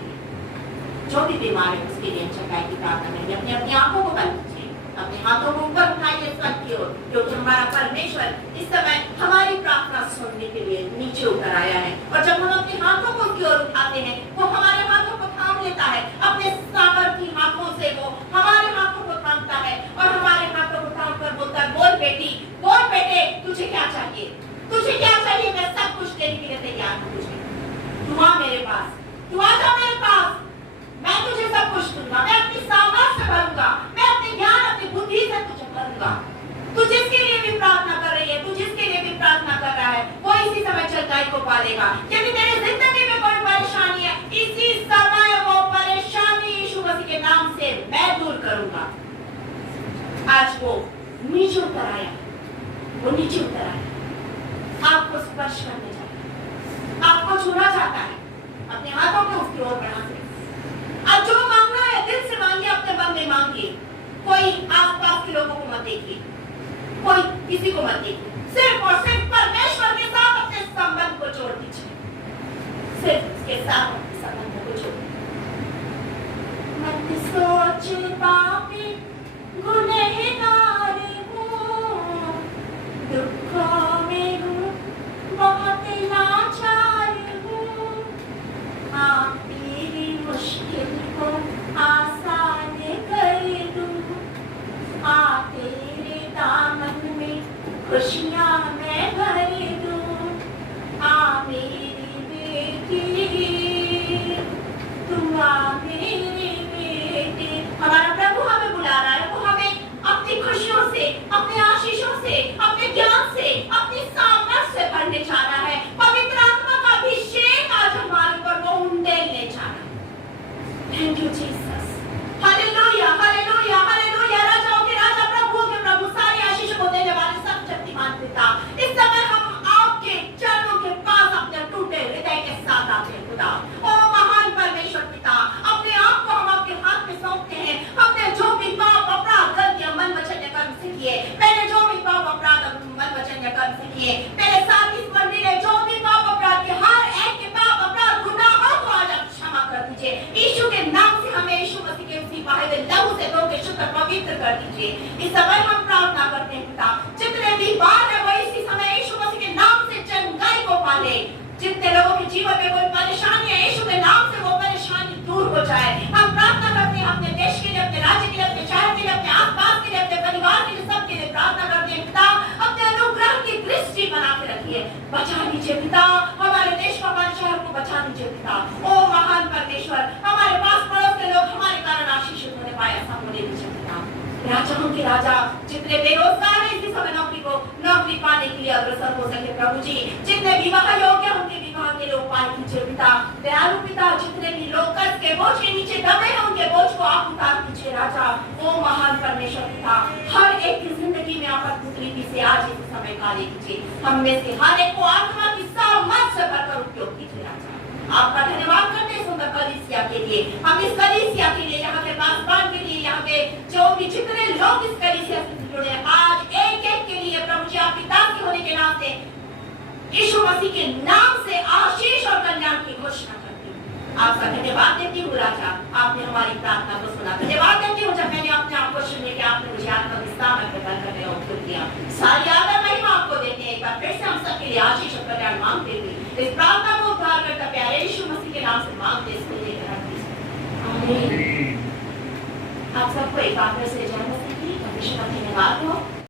जो भी बीमार है उसके लिए हम चंगाई की प्रार्थना करेंगे। अपनी अपनी आंखों को बंद कीजिए अपने हाथों को ऊपर उठाइए स्वर्ग की ओर, क्योंकि हमारा परमेश्वर इस समय हमारी प्रार्थना सुनने के लिए नीचे उतर आया है। और जब हम अपने हाथों को की ओर उठाते हैं, वो हमारे हाथों को थाम लेता है, अपने सामर्थी हाथों से वो हमारे हाथों को थामता है और हमारे हाथों को थाम कर बोलता है, बोल बेटी, बोल बेटे, तुझे क्या चाहिए, तुझे क्या चाहिए, मैं सब कुछ देने के लिए तैयार हूँ। तुझे तू आ मेरे पास, तू आ जा मेरे पास, मैं तुझे सब कुछ दूंगा, मैं अपनी सामर्थ से भरूंगा, मैं अपने ज्ञान, अपनी बुद्धि से तुझे भरूंगा। तू जिसके लिए भी प्रार्थना कर रही है, तू जिसके लिए भी प्रार्थना कर रहा है, वो इसी समय चंगाई को पालेगा। यदि तेरी जिंदगी में कोई परेशानी है, इसी समय वो परेशानी यीशु मसीह के नाम से मैं दूर करूंगा। आज वो नीचे उतर आया, वो नीचे उतर आया, आपको स्पर्श करने चाहता है, आपको छूना चाहता है, अपने हाथों को उसकी ओर बढ़ा दे। अब जो मांगना है दिल से मांगिए, अपने मन में मांगिए, कोई आसपास के लोगों को मत देखिए, कोई किसी को मत देखिए, सिर्फ और सिर्फ परमेश्वर के साथ अपने संबंध को जोड़ दीजिए, सिर्फ उसके साथ अपने संबंध को जोड़ दीजिए। मत सोच पापी गुनहगार हूँ, दुखों में हूँ बहुत लाचार हूँ, आप तेरी मुश्किल को आसान कर दूं, आ तेरे दामन में खुशियां मैं भर दूं, आ मेरी बेटी, तू आ मेरी बेटी। हमारा प्रभु हमें बुला रहा है, वो हमें अपनी खुशियों से, अपने आशीषों से, अपने ज्ञान से, अपनी सामर्थ से भरने जा रहा है। पवित्र आत्मा का अभिषेक आज हमारे ऊपर वो उंडेलने जा रहा है। Thank you Jesus, hallelujah, hallelujah, hallelujah. राजाओं के राजा, प्रभुओं के प्रभु, सारी आशीष को देने वाले सर्वशक्तिमान पिता, इस समय हम आपके चरणों के पास अपने टूटे हृदय के साथ आते हैं खुदा। ओ महान परमेश्वर पिता, अपने आप को हम आपके हाथ में सौंपते हैं। हमने जो भी पाप अपराध गलतियां मन वचन या कर्म से किए, मैंने जो भी पाप अपराध मन वचन या कर्म से किए, मेरे साथ इस मंदिर ने जो भी पाप अपराध के हर एक के पाप अपराध गुनाहों को आज आप क्षमा कर दीजिए। यीशु के नाम से हमें यीशु मसीह के उसी बहाए हुए लहू से धो के शुद्ध पवित्र कर दीजिए। इस समय हम प्रार्थना करते हैं पिता, जितने भी बार है वो इसी समय यीशु मसीह के नाम से चंगाई को पाले। जितने लोगों के जीवन में कोई परेशानी है, यीशु के नाम से वो परेशानी दूर हो जाए। हम प्रार्थना करते हैं अपने देश के लिए, अपने राज्य के लिए, अपने शहर के लिए, अपने आसपास के लिए, अपने परिवार के लिए, सबके लिए प्रार्थना करते हैं पिता। अपने अनुग्रह की दृष्टि बना के रखिए, बचा लीजिए पिता, हमारे देश को, हमारे शहर को बचा लीजिए पिता। ओ महान परमेश्वर, हमारे पास पड़ोस के लोग हमारे कारण आशीषित होने पाए, ऐसा होने दीजिए पिता। राजाओं के राजा, जितने बेरोजगार हैं इसी समय नौकरी पाने के लिए अग्रसर हो सके प्रभु जी। जितने विवाह योग्य उनके विवाह के लिए उपाय कीजिए पिता। दयालु पिता, जितने भी लोग कर्ज के बोझ के नीचे दबे हैं उनके बोझ को आप उतार दीजिए राजा। ओ महान परमेश्वर पिता, हर एक की जिंदगी में आप अपनी रीति से आज इस समय कार्य कीजिए। हम में से हर एक को आत्मा की सामर्थ से भरकर उपयोग कीजिए राजा। आपका धन्यवाद करते हैं सुंदर कलीसिया के लिए, हम इस कलीसिया के लिए, यहाँ के पासवान के लिए, यहाँ के जो भी जितने लोग इस कलीसिया से जुड़े हैं, आज एक एक के लिए प्रभु जी आप पिता के होने के नाम से, यीशु मसीह के नाम से आशीष और कल्याण की घोषणा करती हूँ। आपका धन्यवाद देती हूँ राजा, आपने हमारी प्रार्थना को सुना। धन्यवाद देती हूँ जब मैंने अपने आप को सुनने के आपने मुझे आत्मा के सामने प्रदान करने का उपयोग किया। सारी आदर महिमा आपको देते हैं। एक बार फिर से हम सबके लिए आशीष और कल्याण मांगते हुए इस प्रार्थना को उद्धार करता प्यारे यीशु मसीह के नाम से मांगते इसको लेकर आमीन। आप सबको एक बार फिर से जय मसीह की, परमेश्वर का धन्यवाद हो।